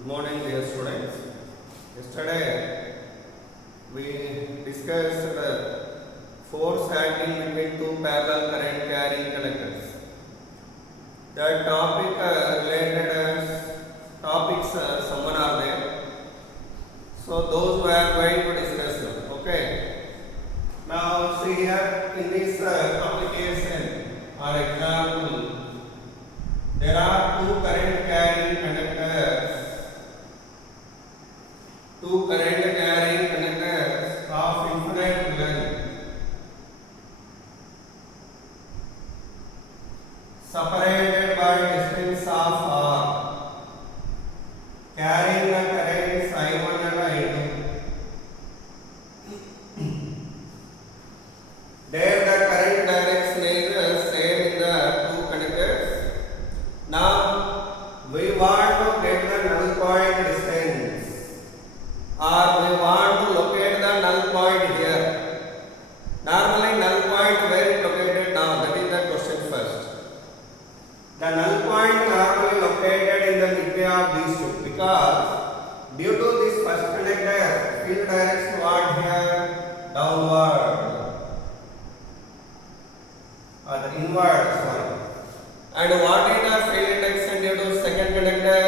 Good morning, dear students. Yesterday we discussed the force acting between two parallel current carrying conductors. The topic related topics someone are there. So those who are going to discuss them. Okay. Now see here in this application or example, there are two current carrying conductors. Two current carrying conductors of infinite length separated by distance of r, carrying the currents I1 and I2. There the current direction is same in the two conductors. Now we want to get the null point distance, or we want to locate the null point here. Normally null point where it located now, that is the question first. The null point normally located in the midway of these two, because due to this first conductor, field direction what here? Downward or the inward, sorry. And what is the field direction due to second conductor?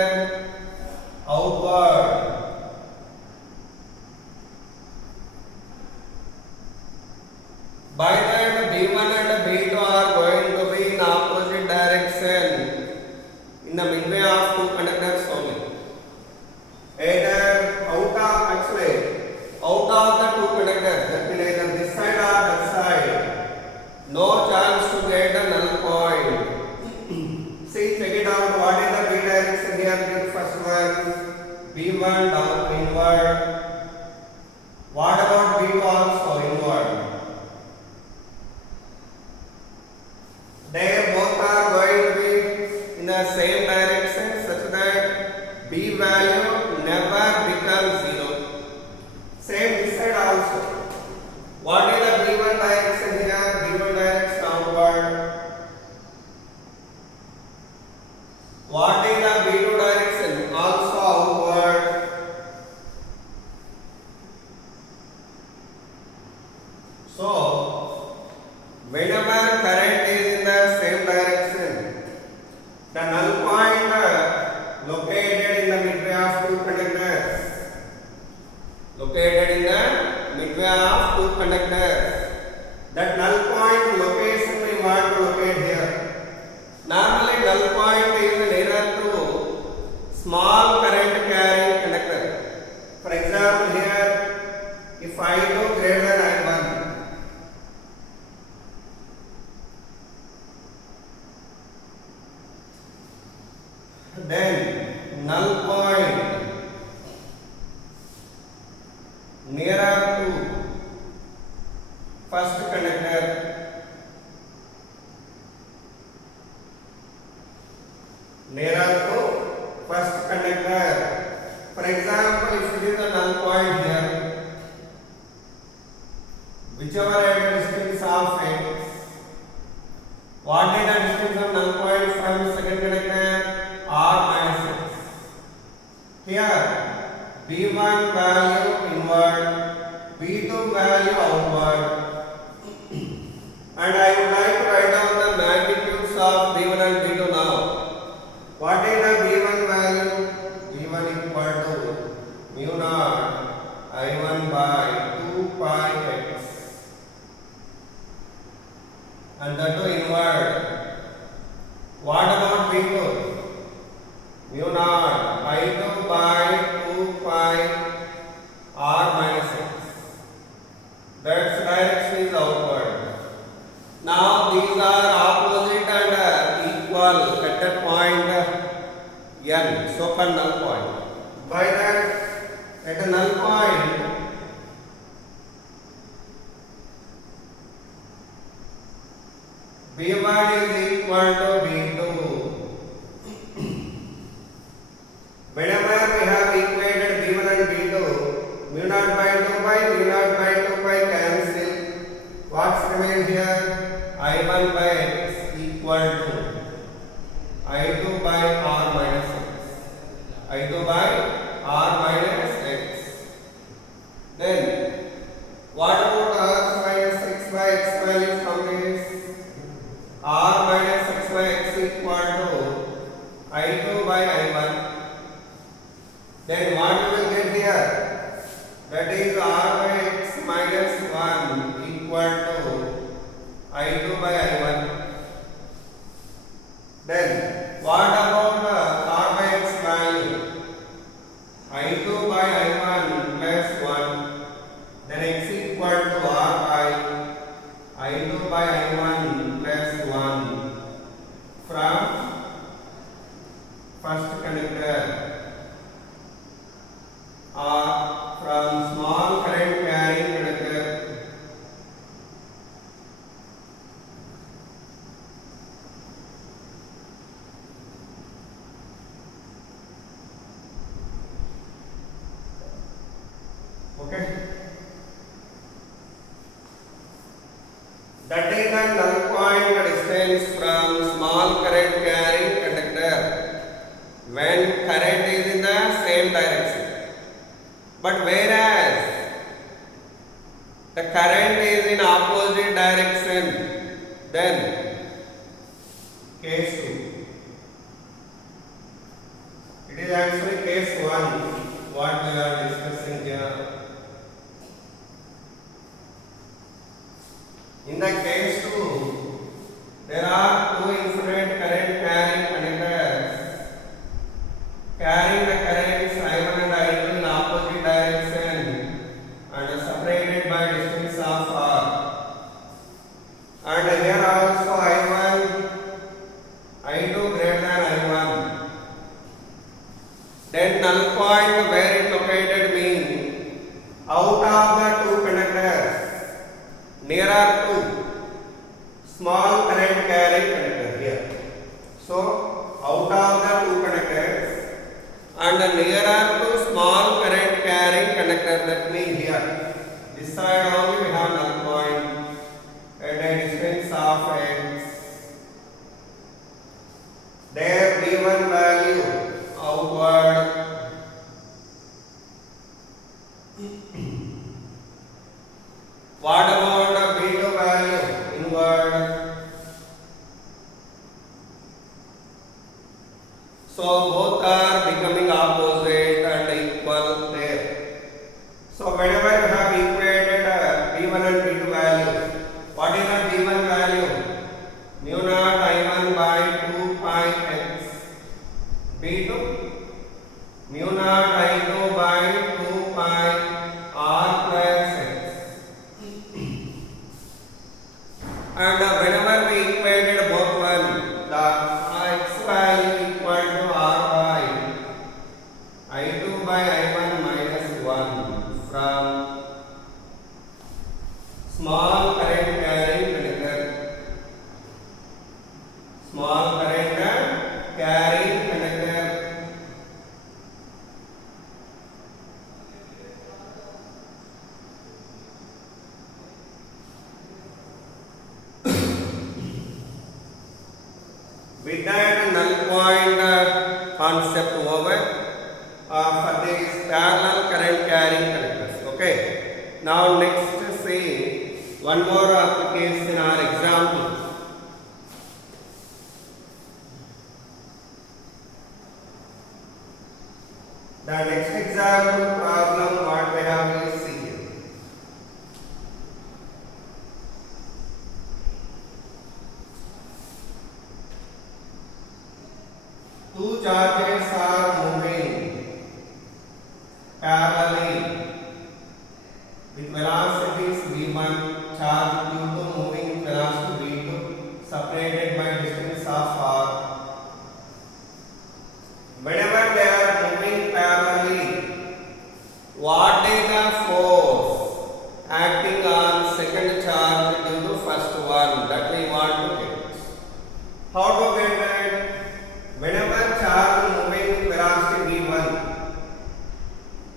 Outward. By that B1 and B2 are going to be in opposite direction in the midway of two conductors only. Either out of the two conductors, that means either this side or that side. No chance to get a null point. See, check it out. What is the B direction here? The first one, B1 down inward. What about B2 also inward? They both are going to be in the same direction such that B value never becomes 0. Same this side also. What is the B1 direction here? B1 direction outward. What is the B2 direction? Also outward. So, whenever current is in the same direction, the null point located in the midway of two conductors. Located in the midway of two conductors. That null point location we want to locate here. Normally null point is nearer to small current carrying conductor. For example here, if I2 greater than I1, then null point nearer to first conductor, nearer to first conductor. For example, if it is a null point here, whichever distance of x, what is the distance of null point from second conductor? R minus x. Here B1 value inward, B2 value outward, and I would like to write down the magnitudes of B1 and B2 now. What is the B1 value? B1 equal to mu naught I1 by 2 pi x, and that to inward. What about B2? Mu naught I2 by 2 pi r minus x. That's direction is outward. Now these are opposite and equal at that point n, so called null point. By that, at a null point, B1 is equal to B2. Whenever we have equated B1 and B2, mu naught by 2 pi, mu naught by 2 pi cancel. What's remain here? I1 by x equal to I2 by r minus x. I2 by I1. Then what we will get here? That is R by x minus 1 equal to I2 by I1. Then what about R by x value? I2 by I1 plus 1. Then x equal to R by I2 by I1 plus 1 from first conductor or from small current carrying conductor. Okay. That is the null point distance from small current carrying conductor when current is in the same direction. But whereas the current is in opposite direction, then case 2. It is actually case 1 what we are discussing here. In the case 2, there are two infinite current carrying conductors carrying the currents I1 and I2 in opposite direction and separated by distance of r. And here also I1, I2 greater than I1. Then null point where it located means out of the two conductors nearer to small current carrying conductor here. So out of the two conductors and nearer to small current carrying conductor, that means here this side only we have null point at a distance of x. There V1 value outward what about the V2 value inward? So both are becoming opposite and equal there. So whenever you have equated V1 and V2 values, what is the V1 value? Mu naught I1 by 2 pi x. V2 mu naught I2 by 2 pi r plus x. And whenever we equated both one, the x value equal to r by I2 by I1 minus 1 from small current carrying conductor. Small current carrying conductor. With that null point concept over for these parallel current carrying conductors. Okay. Now next see one more application or example. The next example problem what we have is see here. Two charges are moving parallelly with velocities v1, charge q2 moving velocity v2 separated by distance of r. Whenever they are moving parallelly, what is the force acting on second charge due to first one? That we want to get. How to get that? Whenever charge moving with velocity v1,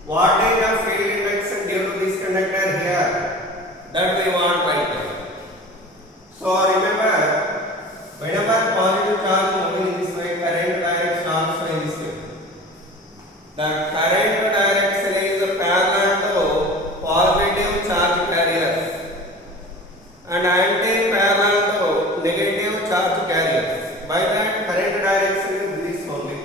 what is the field index due to this conductor here? That we want right now. So remember, whenever positive charge moving in this way, current direction also in this way. The current direction is parallel to positive charge carriers and anti-parallel to negative charge carriers. By that, current direction is this only.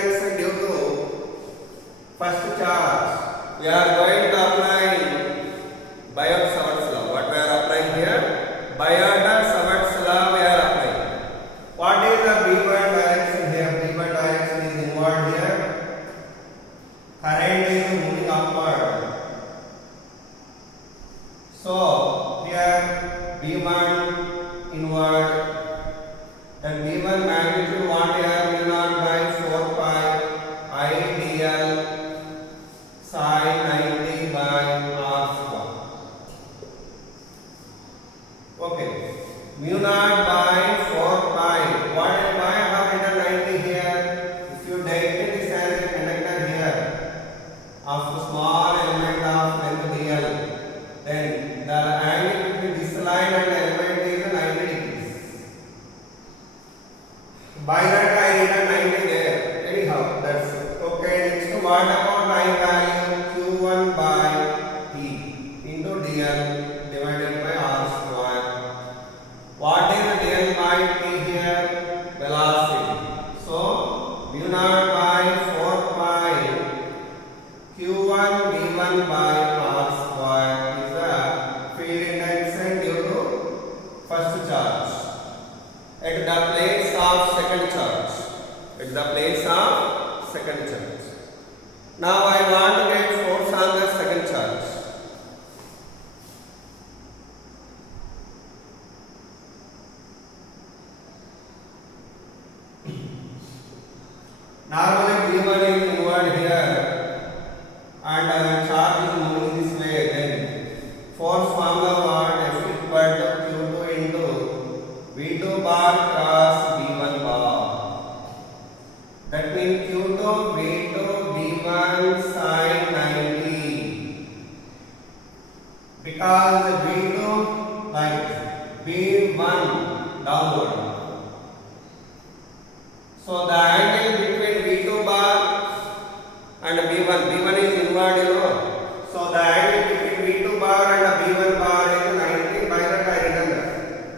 induction due to first charge. We are going to apply Biot-Savart's law. What we are applying here? Biot-Savart's law we are applying. What is the B1 direction here? B1 direction is inward here. Current is moving upward. So here B1 inward. Then B1 magnitude what here? V0 by 4 pi I dl sin 90 by r square. Okay. Mu0 by 4 pi. What is why I have written 90 here? If you take this as a conductor here of small element of length dl, then the angle between this line and the element is 90 degrees. By that I written 90 there. Anyhow, that's okay. Next, what about I value? Q1 by T into dl divided by r square. What is dl by T here? Velocity. So mu0 by 4 pi Q1 v1 by r square is the field induction due to first charge at the place of second charge. At the place of second charge. Now I want to get force on the second charge. Normally V1 is inward here and charge is moving this way, then force formula what? F equal to Q2 into V2 bar cross V1 bar. That means Q2 V2 V1 sin 90, because V2 like V1 downward. So the angle between V2 bar and B1 is inward, you know. So the angle between V2 bar and B1 bar is 90. By that I written that.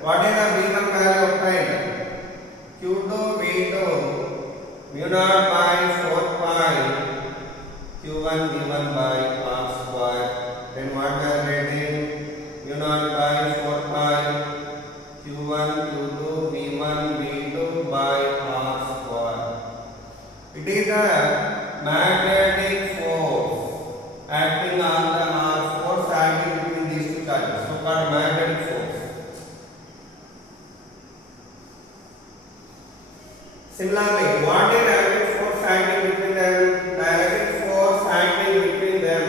What is the B1 value obtained? Q2 V2 mu0 by 4 pi Q1 V1 by r square. Then what we are getting? mu0 by 4 pi Q1 Q2 V1 V2 by r square. It is a magnetic force acting on the force acting between these two charges, so called magnetic force. Similarly, what is electric force acting between them? The electric force acting between them.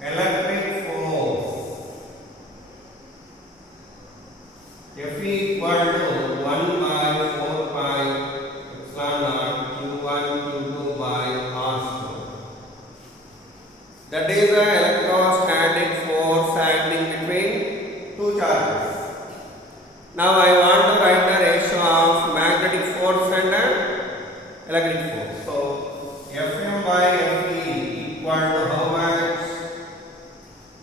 Electric force F equal to 1 by 4 pi epsilon naught Q1 Q2 by r square. That is the electrostatic force acting between two charges. Now I want to write the ratio of magnetic force and electric force. So Fm by Fe equal to how much?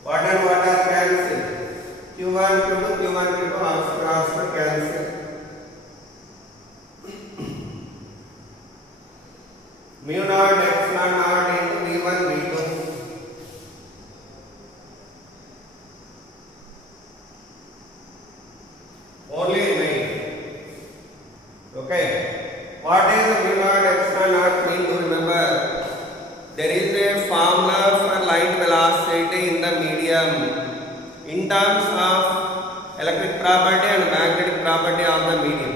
What and what are cancelled? Q1 Q2 Q1 Q2 cross cancel. Mu0 epsilon naught into V1 V2. Only remain. Okay. What is mu0 epsilon naught mean to remember? There is a formula for light velocity in the medium in terms of electric property and magnetic property of the medium.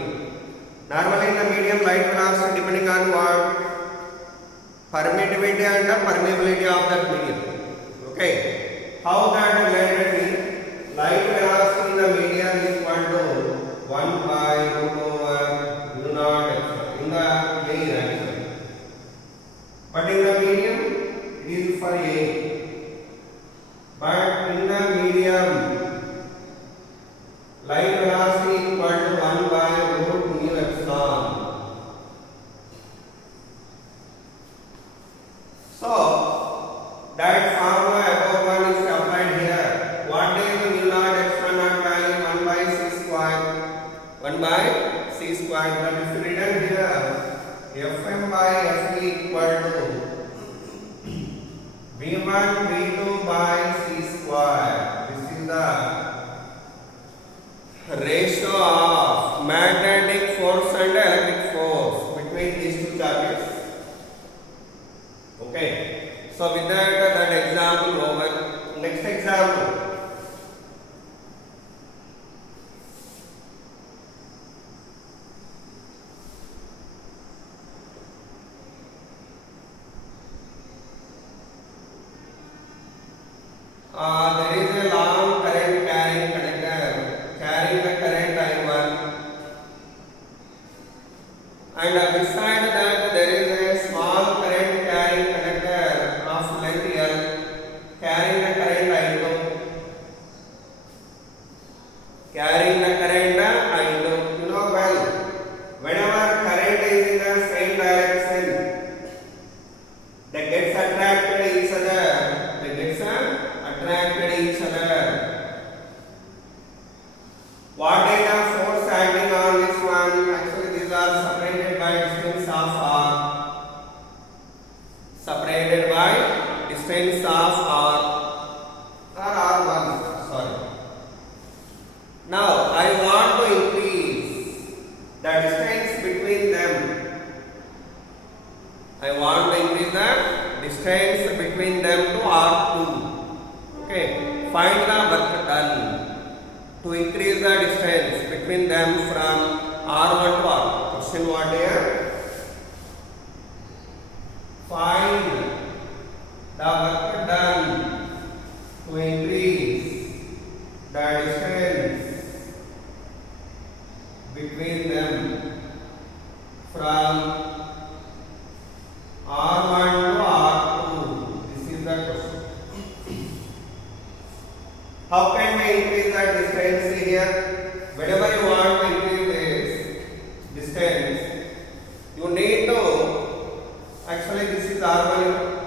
Normally in the medium light velocity depending on what? Permittivity and the permeability of that medium. Okay. How that related means light velocity in the medium is equal to 1 by root over mu0 epsilon in the air actually. But in the medium it is for air. But in the medium light velocity equal to 1 by root mu epsilon. So that formula above one is applied here. What is mu0 epsilon? square, that is written here Fm by Fe equal to V1 V2 by C square. This is the ratio of magnetic force and electric force between these two charges. Okay, so with that example over. Next example. There is a long current carrying conductor carrying the current I1, and beside that there is a small current carrying conductor of length L carrying the current I2. Carrying the current I2. You know well, whenever current is in the same direction, they gets attracted each other. What kind of force acting on this one? Actually, these are separated by distance of r. Separated by distance of r or r1. Sorry. Now I want to increase the distance between them. I want to increase the distance between them to r2. Okay, find the work done to increase the distance between them from r1 to r2. Question what here? Find the work done to increase the distance between them from r1 to r2. This is the question. How can we increase the distance here? Whenever you want to increase this distance, you need to, actually this is R1,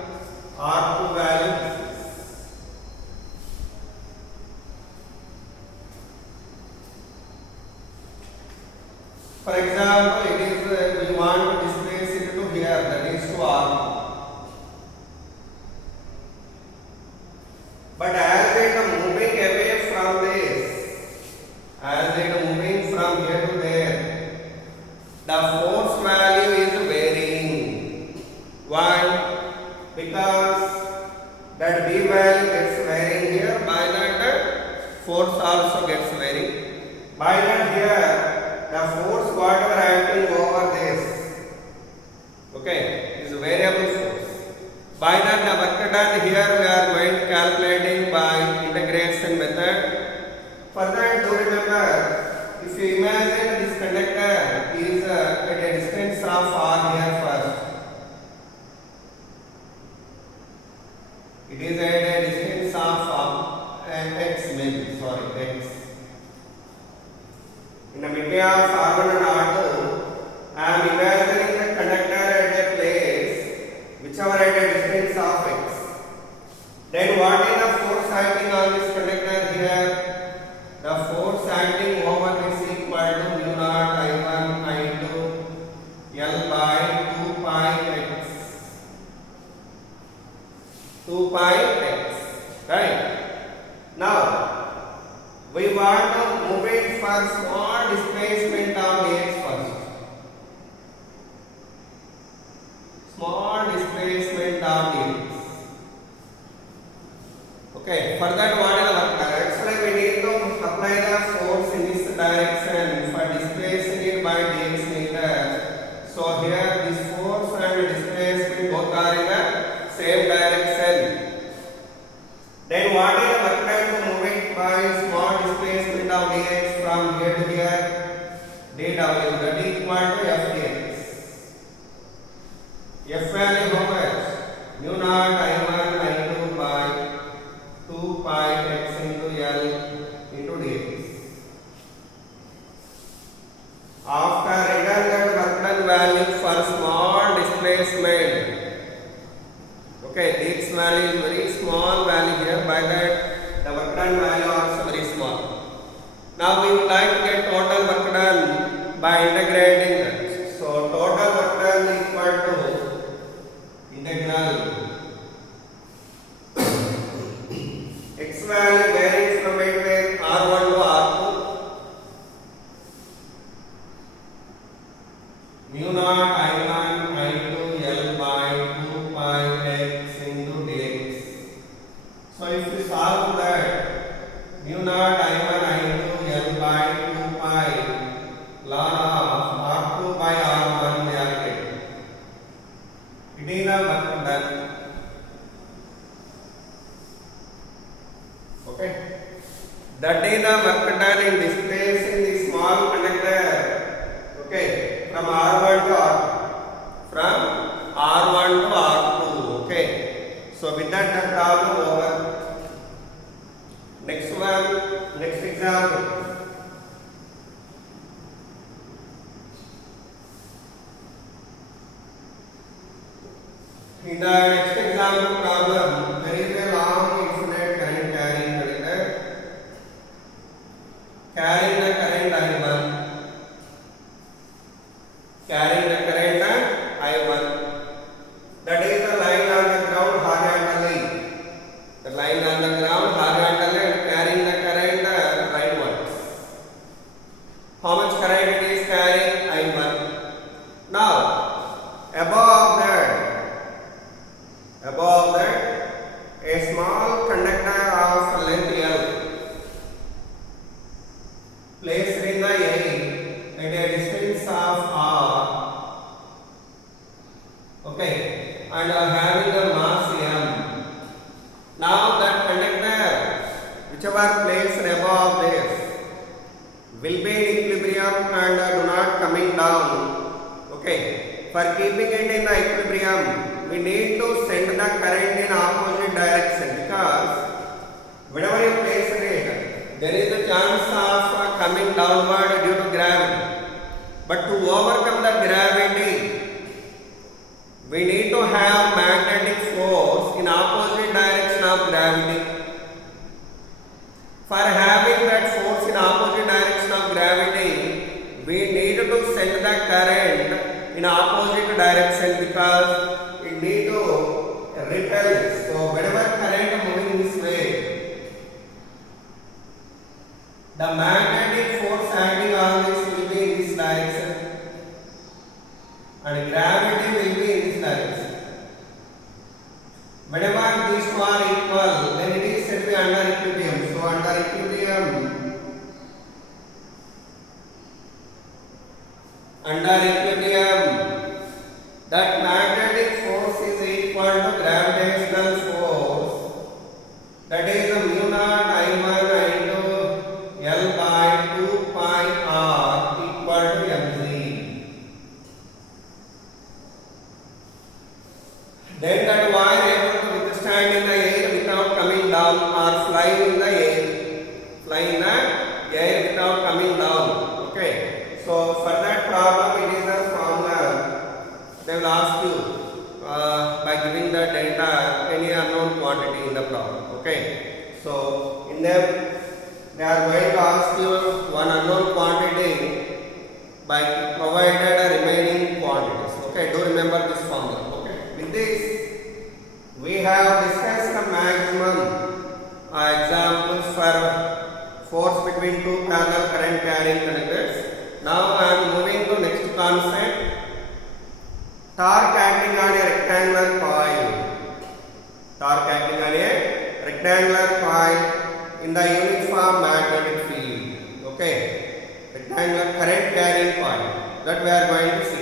R2 value. For example, it is we want to displace it to here, that is to R2. But as it moving away from this, as it moving from here to there, the force value is varying. Why? Because that B value gets varying here, by that force also gets varying. By that here, the force whatever acting over this, okay, is variable force. By that the work done here we are going to calculating by integration method. Further do remember, if you imagine this conductor is at a distance of r here first. It is at a distance of x maybe, sorry, x. In the middle of r1 and r2, I am imagining the conductor at a place whichever at a distance of x. Then what is the force acting on this conductor here? The force acting over this equal to mu naught I1 I2 L by 2 pi x. 2 pi x. Right? Now, we want to move it for small displacement of dx first. Small displacement of dx. Okay, for that what is the work done? Actually we need to apply the force in this direction for displacing it by dx meters. So here this force and displacement both are in the same direction. Then what is the work done to move it by small displacement of dx from here to here? dw, that is equal to f dx. F value how much? Mu naught I1 I2 by 2 pi x into L into dx. After return that work done value for small displacement, okay, this value is very small value here, by that the work done value also very small. Now we would like to get total work done by integrating that. So total work done is equal to integral x value varies from between r1 to r2 mu naught I1 I2 L by 2 pi x into dx. So if we solve that, mu naught I1 I2 L by 2 pi ln of r2 by r1 we are getting. It is the work done. Okay. That is the work done in displacing the small conductor. Okay. From R1 to R2. From R1 to R2. Okay. So with that the problem over. Next one. Next example. In the next example problem, there is a long infinite current carrying conductor carrying the current I1, carrying the current I1. That is the line on the ground horizontally. The line on the ground horizontally and carrying the current rightwards. How much current it is carrying? I1. Now, above that, a small conductor of length L placed in the air at a distance of r, okay, and having a mass m. Now that conductor, whichever placed above this, will be in equilibrium and do not coming down. Okay, for keeping it in the equilibrium, we need to send the current in opposite direction, because whenever you place it, there is a chance of coming downward due to gravity. But to overcome the gravity, we need to have magnetic force in opposite direction of gravity. For having that force in opposite direction of gravity, we need to send the current in opposite direction, because it need to repel it. So whenever current moving this way, the magnetic force acting on this will be in this direction and gravity will be in this direction. Whenever these two are equal, then it is said to be under equilibrium. So under equilibrium, that magnetic force is equal to gravitational force. That is mu naught I1 I2 L by 2 pi r equal to mg. Then that wire able to withstand in the air without coming down or fly in the air without coming down. Okay. So for that problem, it is a formula. They will ask you by giving the delta any unknown quantity in the problem. Okay. So in them they are going to ask you one unknown quantity by provided remaining quantities. Okay. Do remember this formula. Okay. With this, we have discussed the maximum examples for force between two parallel current carrying conductors. Now I am moving to next concept. Torque acting on a rectangular coil. Torque acting on a rectangular coil in the uniform magnetic field. Okay. Rectangular current carrying coil. That we are going to see.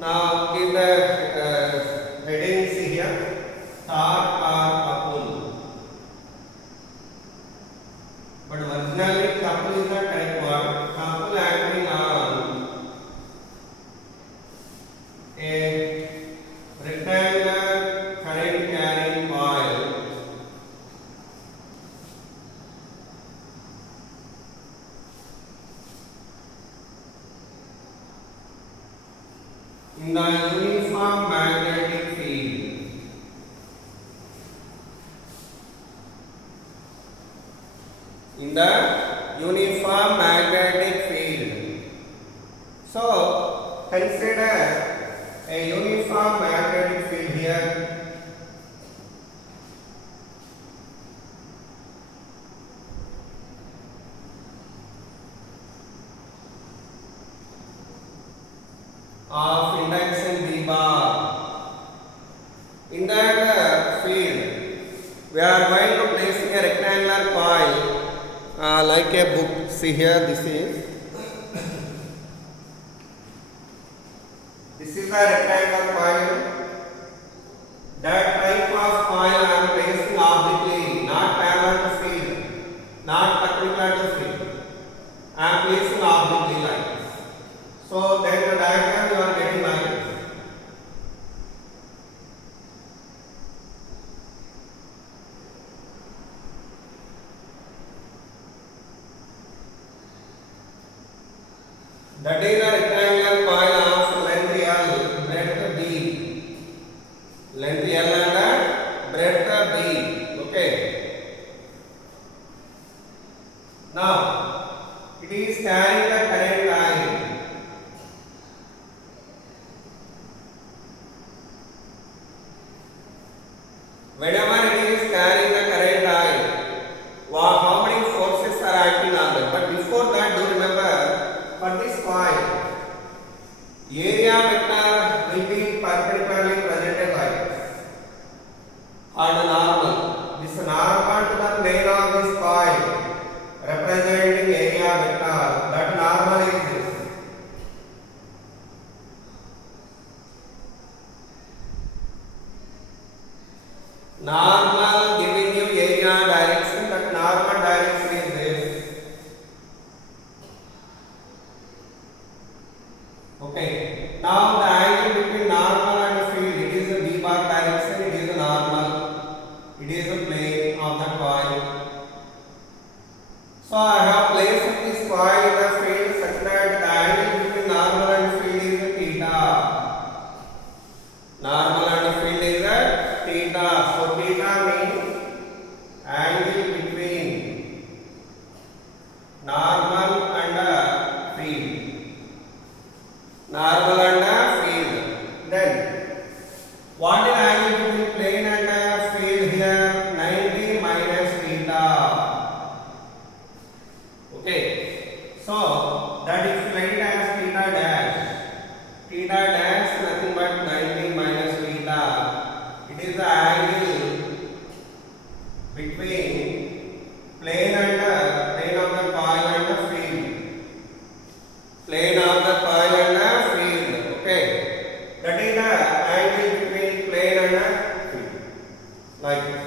Now give the headings here. Torque or couple. But originally couple is the correct word. Couple acting on a rectangular in the uniform magnetic field. In the uniform magnetic field. So consider a uniform magnetic field here. Of induction V bar. In that field, we are going to place a rectangular coil like a book. See here, this is a rectangular coil. That type of coil I am placing obliquely, not parallel to field, not perpendicular to field. I am placing obliquely like this. So then the diagram you are getting like this. That is a rectangular coil of length L, breadth B. Length L and breadth B. Okay. Now it is carrying the current I. Whenever it is carrying the current I, how many forces are acting on it? But before that, do remember, for this coil, area vector will be perpendicularly presented like this, called normal. This normal to the plane of this coil, representing area vector. That normal is this. Normal giving you area direction, that normal direction is this. Okay. Now the angle between normal and field, it is a V bar direction, it is a normal, it is a plane of the coil. So I have placed this coil in the field such that the angle between normal and field is theta. Normal and field is a theta. So theta means angle between normal and field. Normal and field. Then what is angle between plane and field here? 90 minus theta. Okay. So that is plane as theta dash. Theta dash nothing but 90 minus theta. It is the angle between plane of the coil and the field. Plane of the coil and the field. Okay. That is the angle between plane and the field. Like this.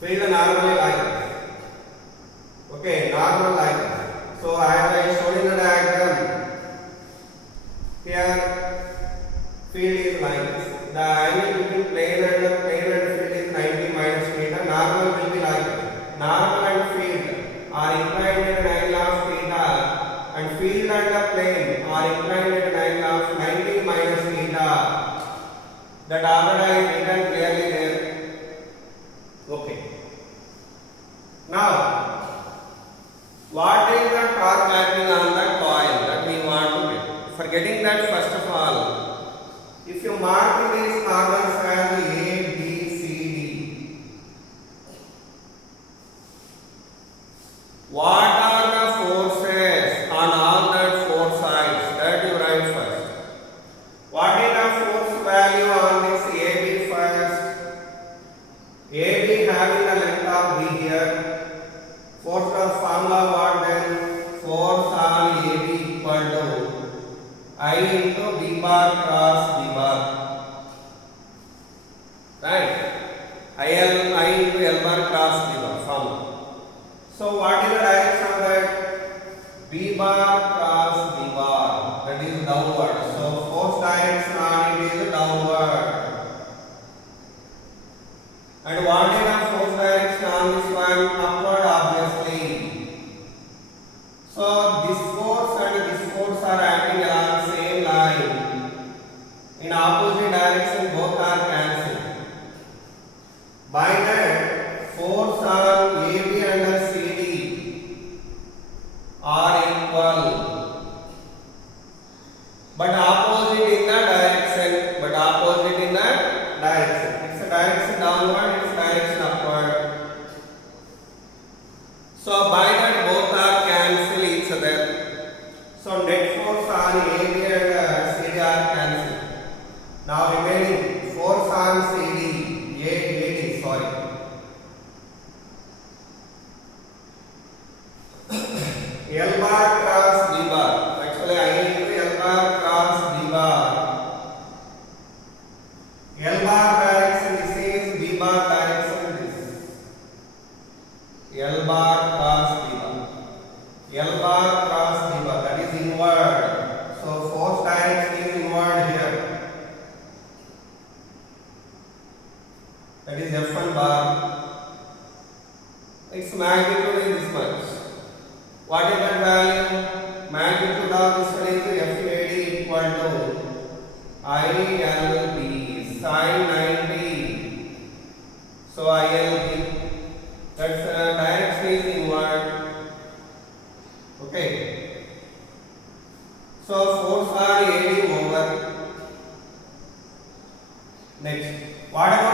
Field normally like this. Okay, normal like this. So as I showed in the diagram, here field is like this. The angle between plane and field is 90 minus theta. Normal will be like this. Normal and field are inclined at an angle of theta, and field and the plane are inclined at an angle of 90 minus theta. That already is written clearly there. Okay. Now, what is the torque acting on the coil that we want to get? Forgetting that, first of all, if you mark these corners as A, B, C, D, what are the forces on all that four sides? That you write first. What is the force value on this AB first? AB having the length of B here. Force of formula what then? Force on AB equal to I into B bar cross B bar. Right? I into L bar cross B bar formula. So what is the direction of that? B bar cross B bar. That is downward. So force direction on it is downward. And what is the force direction on this one? Upward, obviously. So this force and this force are acting alongside but opposite in the direction. But opposite in the direction. Its direction downward, its direction upward. So by that both are cancel each other. So net force on AB and CD are cancelled. Now remaining force on CD, AD, sorry. L bar cross D bar. Actually, I need to L bar cross D bar. L bar direction this is, D bar direction this. L bar cross D bar. L bar cross D bar. That is inward. So force direction is inward here. That is F1 bar. Its magnitude is this much. What is that value? Magnitude of this one is FAD equal to ILB sin 90. So ILB. That's direction is inward. Okay. So force on AD over. Next. What about